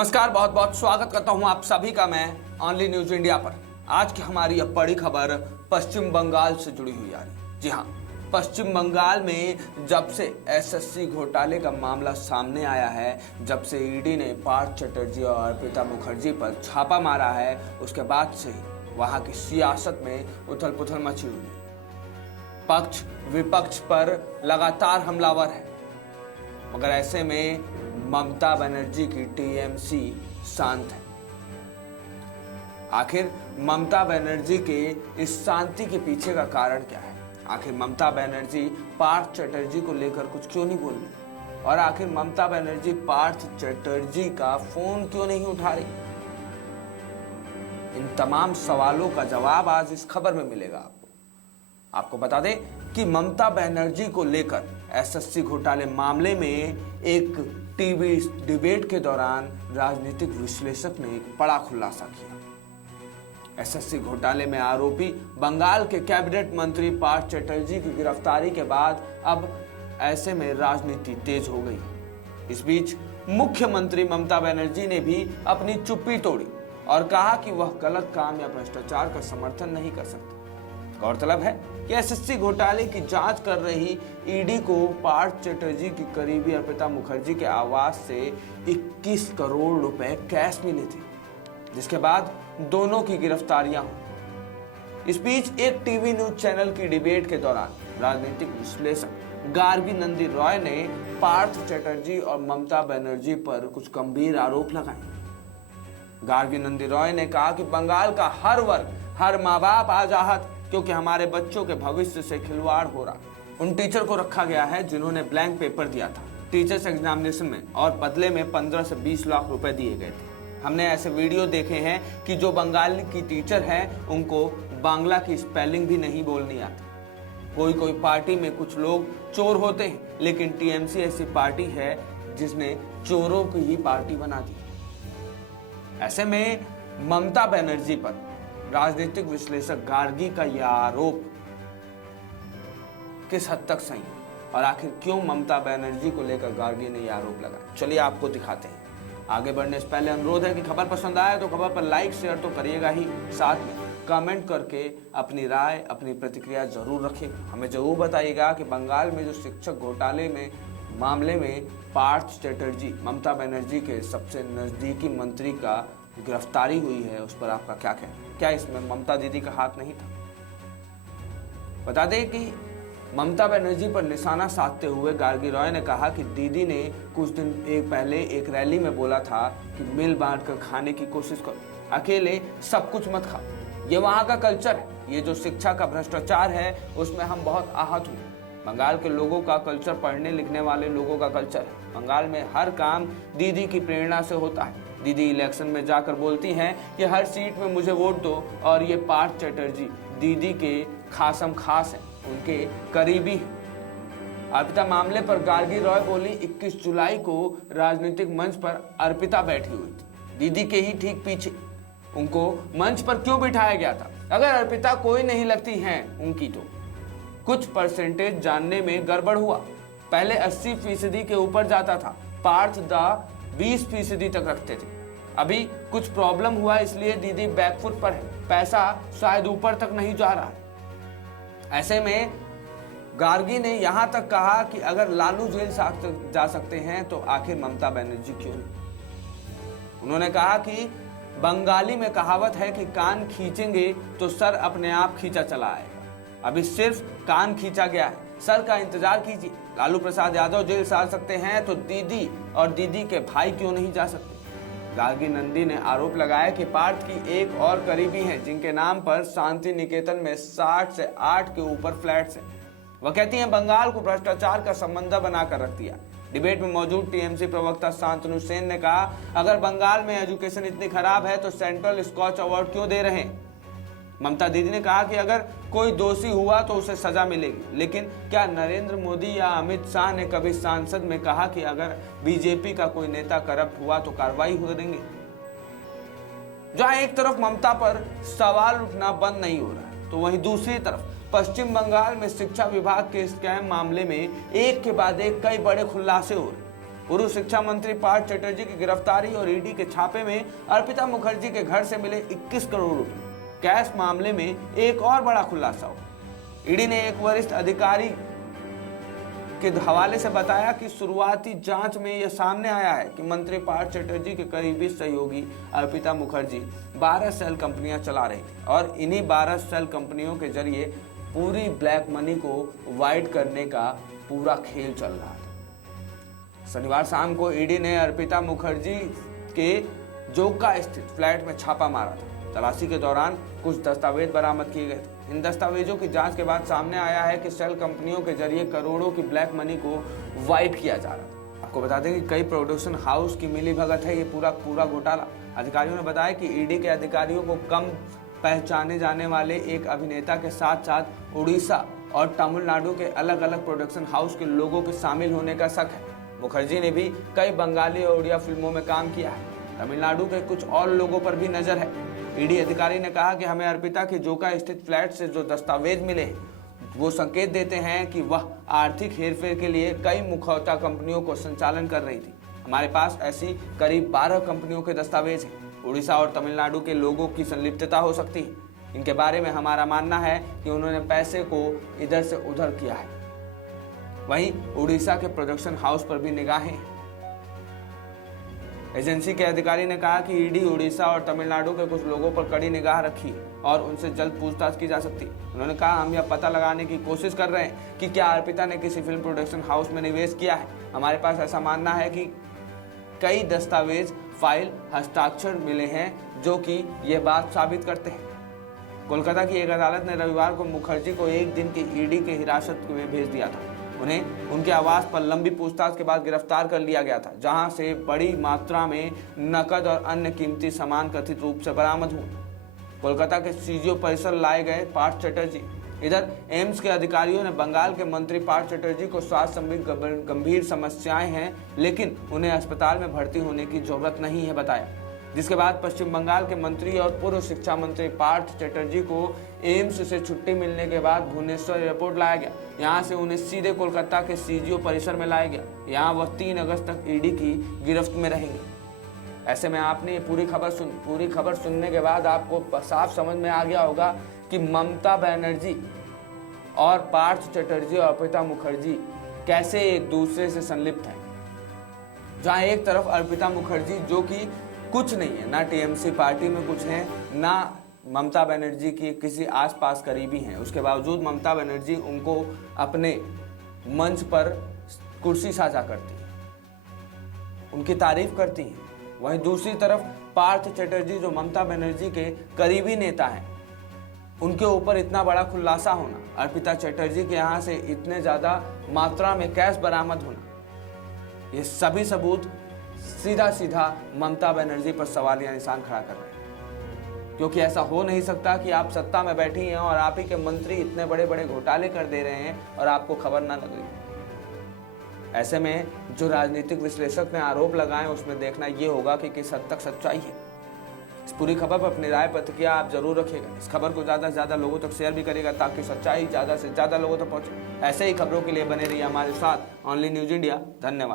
नमस्कार, बहुत बहुत स्वागत करता हूं आप सभी का मैं ऑनली न्यूज इंडिया पर। आज की हमारी यह बड़ी खबर पश्चिम बंगाल से जुड़ी हुई आ रही। जी हां, पश्चिम बंगाल में जब से एसएससी घोटाले का मामला सामने आया है, जब से ईडी ने पार्थ चटर्जी और अर्पिता मुखर्जी पर छापा मारा है, उसके बाद से ही वहां की सियासत में उथल पुथल मची हुई है। पक्ष विपक्ष पर लगातार हमलावर है, मगर ऐसे में ममता बनर्जी की टीएमसी शांत है। आखिर ममता बनर्जी के इस शांति के पीछे का कारण क्या है? आखिर ममता बनर्जी पार्थ चटर्जी को लेकर कुछ क्यों नहीं बोल रही? और आखिर ममता बनर्जी पार्थ चटर्जी का फोन क्यों नहीं उठा रही? इन तमाम सवालों का जवाब आज इस खबर में मिलेगा आपको बता दें कि ममता बनर्जी को लेकर एसएससी घोटाले मामले में एक टीवी डिबेट के दौरान राजनीतिक विश्लेषक ने एक बड़ा खुलासा किया। एसएससी घोटाले में आरोपी बंगाल के कैबिनेट मंत्री पार्थ चटर्जी की गिरफ्तारी के बाद अब ऐसे में राजनीति तेज हो गई। इस बीच मुख्यमंत्री ममता बनर्जी ने भी अपनी चुप्पी तोड़ी और कहा कि वह गलत काम या भ्रष्टाचार का समर्थन नहीं कर सकती। गौरतलब है कि एसएससी घोटाले की जांच कर रही ईडी को पार्थ चटर्जी की करीबी अर्पिता मुखर्जी के आवास से 21 करोड़ रुपए कैश मिले थे, जिसके बाद दोनों की गिरफ्तारियां हुई। इस बीच एक टीवी न्यूज चैनल की डिबेट के दौरान राजनीतिक विश्लेषक गार्गी नंदी रॉय ने पार्थ चटर्जी और ममता बनर्जी पर कुछ गंभीर आरोप लगाए। गार्गी नंदी रॉय ने कहा कि बंगाल का हर वर्ग, हर माँ बाप आज आहत, क्योंकि हमारे बच्चों के भविष्य से खिलवाड़ हो रहा। उन टीचर को रखा गया है जिन्होंने ब्लैंक पेपर दिया था टीचर्स एग्जामिनेशन में, और बदले में 15 से 20 लाख रुपए दिए गए थे। हमने ऐसे वीडियो देखे हैं कि जो बंगाली की टीचर हैं उनको बांग्ला की स्पेलिंग भी नहीं बोलनी आती। कोई पार्टी में कुछ लोग चोर होते हैं, लेकिन टीएमसी ऐसी पार्टी है जिसने चोरों की ही पार्टी बना दी। ऐसे में ममता बनर्जी पर राजनीतिक विश्लेषक गार्गी का यह आरोप किस हद तक सही है, और आखिर क्यों ममता बनर्जी को लेकर गार्गी ने यह आरोप लगाया, चलिए आपको दिखाते हैं। आगे बढ़ने से पहले अनुरोध है कि खबर पसंद आए तो खबर पर लाइक शेयर तो करिएगा ही, साथ में कमेंट करके अपनी राय, अपनी प्रतिक्रिया जरूर रखिएगा। हमें जरूर बताइएगा कि बंगाल में जो शिक्षक घोटाले में मामले में पार्थ चटर्जी ममता बनर्जी के सबसे नजदीकी मंत्री का गिरफ्तारी हुई है, उस पर आपका क्या कहना? क्या इसमें ममता दीदी का हाथ नहीं था? बता दें कि ममता बनर्जी पर निशाना साधते हुए गार्गी रॉय ने कहा कि दीदी ने कुछ दिन पहले एक रैली में बोला था कि मिल बांट कर खाने की कोशिश करो, अकेले सब कुछ मत खाओ। ये वहां का कल्चर है। ये जो शिक्षा का भ्रष्टाचार है उसमें हम बहुत आहत हुए। बंगाल के लोगों का कल्चर पढ़ने लिखने वाले लोगों का कल्चर है। बंगाल में हर काम दीदी की प्रेरणा से होता है। दीदी इलेक्शन में जाकर बोलती हैं कि हर सीट में मुझे वोट दो, और ये पार्थ चटर्जी दीदी के खासम खास हैं, उनके करीबी हैं। अर्पिता मामले पर गार्गी रॉय बोली, 21 जुलाई को राजनीतिक मंच पर अर्पिता बैठी हुई थी, दीदी के ही ठीक पीछे। उनको मंच पर क्यों बिठाया गया था? अगर अर्पिता कोई नहीं लगती हैं उनकी तो कुछ परसेंटेज जानने में गड़बड़ हुआ। पहले 80% के ऊपर जाता था, पार्थ दा 20% तक रखते थे। अभी कुछ प्रॉब्लम हुआ, इसलिए दीदी बैकफुट पर है, पैसा शायद ऊपर तक नहीं जा रहा है। ऐसे में गार्गी ने यहां तक कहा कि अगर लालू जेल जा सकते हैं तो आखिर ममता बनर्जी क्यों नहीं? उन्होंने कहा कि बंगाली में कहावत है कि कान खींचेंगे तो सर अपने आप खींचा चला आएगा। अभी सिर्फ कान खींचा गया है, सर का इंतजार कीजिए। लालू प्रसाद यादव जेल से आ सकते हैं तो दीदी और दीदी के भाई क्यों नहीं जा सकते? गार्गी नंदी ने आरोप लगाया कि पार्थ की एक और करीबी हैं जिनके नाम पर शांति निकेतन में 60 से 8 के ऊपर फ्लैट्स हैं। वह कहती हैं बंगाल को भ्रष्टाचार का समंदर बनाकर रख दिया। डिबेट में मौजूद टीएमसी प्रवक्ता शांतनु सेन ने कहा, अगर बंगाल में एजुकेशन इतनी खराब है तो सेंट्रल स्कॉच अवार्ड क्यों दे रहे हैं? ममता दीदी ने कहा कि अगर कोई दोषी हुआ तो उसे सजा मिलेगी, लेकिन क्या नरेंद्र मोदी या अमित शाह ने कभी संसद में कहा कि अगर बीजेपी का कोई नेता करप्ट हुआ तो कार्रवाई हो देंगे? जहां एक तरफ ममता पर सवाल उठना बंद नहीं हो रहा है, तो वहीं दूसरी तरफ पश्चिम बंगाल में शिक्षा विभाग के स्कैम मामले में एक के बाद एक कई बड़े खुलासे हो रहे। पूर्व शिक्षा मंत्री पार्थ चटर्जी की गिरफ्तारी और ईडी के छापे में अर्पिता मुखर्जी के घर से मिले 21 करोड़ रुपए कैश मामले में एक और बड़ा खुलासा हुआ। ईडी ने एक वरिष्ठ अधिकारी के हवाले से बताया कि शुरुआती जांच में यह सामने आया है कि मंत्री पार्थ चटर्जी के करीबी सहयोगी अर्पिता मुखर्जी 12 सेल कंपनियां चला रही थी और इन्हीं 12 सेल कंपनियों के जरिए पूरी ब्लैक मनी को वाइट करने का पूरा खेल चल रहा था। शनिवार शाम को ईडी ने अर्पिता मुखर्जी के जोका स्थित फ्लैट में छापा मारा था। तलाशी के दौरान कुछ दस्तावेज बरामद किए गए थे। इन दस्तावेजों की जांच के बाद सामने आया है कि सेल कंपनियों के जरिए करोड़ों की ब्लैक मनी को वाइट किया जा रहा था। आपको बता दें कि कई प्रोडक्शन हाउस की मिलीभगत है ये पूरा घोटाला। अधिकारियों ने बताया कि ईडी के अधिकारियों को कम पहचाने जाने वाले एक अभिनेता के साथ साथ उड़ीसा और तमिलनाडु के अलग अलग प्रोडक्शन हाउस के लोगों के शामिल होने का शक है। मुखर्जी ने भी कई बंगाली और उड़िया फिल्मों में काम किया है। तमिलनाडु के कुछ और लोगों पर भी नजर है। ईडी अधिकारी ने कहा कि हमें अर्पिता के जोका स्थित फ्लैट से जो दस्तावेज मिले हैं वो संकेत देते हैं कि वह आर्थिक हेरफेर के लिए कई मुखौटा कंपनियों को संचालन कर रही थी। हमारे पास ऐसी करीब 12 कंपनियों के दस्तावेज हैं। उड़ीसा और तमिलनाडु के लोगों की संलिप्तता हो सकती है। इनके बारे में हमारा मानना है कि उन्होंने पैसे को इधर से उधर किया है। वहीं उड़ीसा के प्रोडक्शन हाउस पर भी निगाहें। एजेंसी के अधिकारी ने कहा कि ईडी उड़ीसा और तमिलनाडु के कुछ लोगों पर कड़ी निगाह रखी और उनसे जल्द पूछताछ की जा सकती है। उन्होंने कहा, हम यह पता लगाने की कोशिश कर रहे हैं कि क्या अर्पिता ने किसी फिल्म प्रोडक्शन हाउस में निवेश किया है। हमारे पास ऐसा मानना है कि कई दस्तावेज, फाइल, हस्ताक्षर मिले हैं जो कि ये बात साबित करते हैं। कोलकाता की एक अदालत ने रविवार को मुखर्जी को एक दिन की ईडी के हिरासत में भेज दिया था। उन्हें उनके आवास पर लंबी पूछताछ के बाद गिरफ्तार कर लिया गया था, जहां से बड़ी मात्रा में नकद और अन्य कीमती सामान कथित रूप से बरामद हुए। कोलकाता के सीजीओ परिसर लाए गए पार्थ चटर्जी। इधर एम्स के अधिकारियों ने बंगाल के मंत्री पार्थ चटर्जी को स्वास्थ्य संबंधी गंभीर समस्याएं हैं, लेकिन उन्हें अस्पताल में भर्ती होने की जरूरत नहीं है बताया। जिसके बाद पश्चिम बंगाल के मंत्री और पूर्व शिक्षा मंत्री पार्थ चटर्जी को एम्स से छुट्टी मिलने के बाद भुवनेश्वर एयरपोर्ट लाया गया। यहां से उन्हें सीधे कोलकाता के सीजीओ परिसर में लाया गया। यहां वह 3 अगस्त तक ईडी की गिरफ्त में रहेंगे। ऐसे में आपने ये पूरी खबर सुनने के बाद आपको साफ समझ में आ गया होगा कि ममता बनर्जी और पार्थ चटर्जी और अर्पिता मुखर्जी कैसे एक दूसरे से संलिप्त हैं। जहां एक तरफ अर्पिता मुखर्जी जो कि कुछ नहीं है, ना टीएमसी पार्टी में कुछ है, ना ममता बनर्जी की किसी आसपास करीबी हैं, उसके बावजूद ममता बनर्जी उनको अपने मंच पर कुर्सी साझा करती है, उनकी तारीफ करती हैं। वहीं दूसरी तरफ पार्थ चटर्जी जो ममता बनर्जी के करीबी नेता हैं, उनके ऊपर इतना बड़ा खुलासा होना, अर्पिता चटर्जी के यहाँ से इतने ज़्यादा मात्रा में कैश बरामद होना, ये सभी सबूत सीधा ममता बनर्जी पर सवालिया निशान खड़ा कर रहे हैं। क्योंकि ऐसा हो नहीं सकता कि आप सत्ता में बैठी हैं और आप ही के मंत्री इतने बड़े बड़े घोटाले कर दे रहे हैं और आपको खबर ना लग रही। ऐसे में जो राजनीतिक विश्लेषक ने आरोप लगाए उसमें देखना ये होगा कि किस हद तक सच्चाई है। इस पूरी खबर पर अपनी राय प्रतिक्रिया आप जरूर रखिएगा। इस खबर को ज़्यादा से ज़्यादा लोगों तक शेयर भी करिएगा ताकि सच्चाई ज़्यादा से ज़्यादा लोगों तक पहुँचे। ऐसे ही खबरों के लिए बने रहिए हमारे साथ ओनली न्यूज़ इंडिया। धन्यवाद।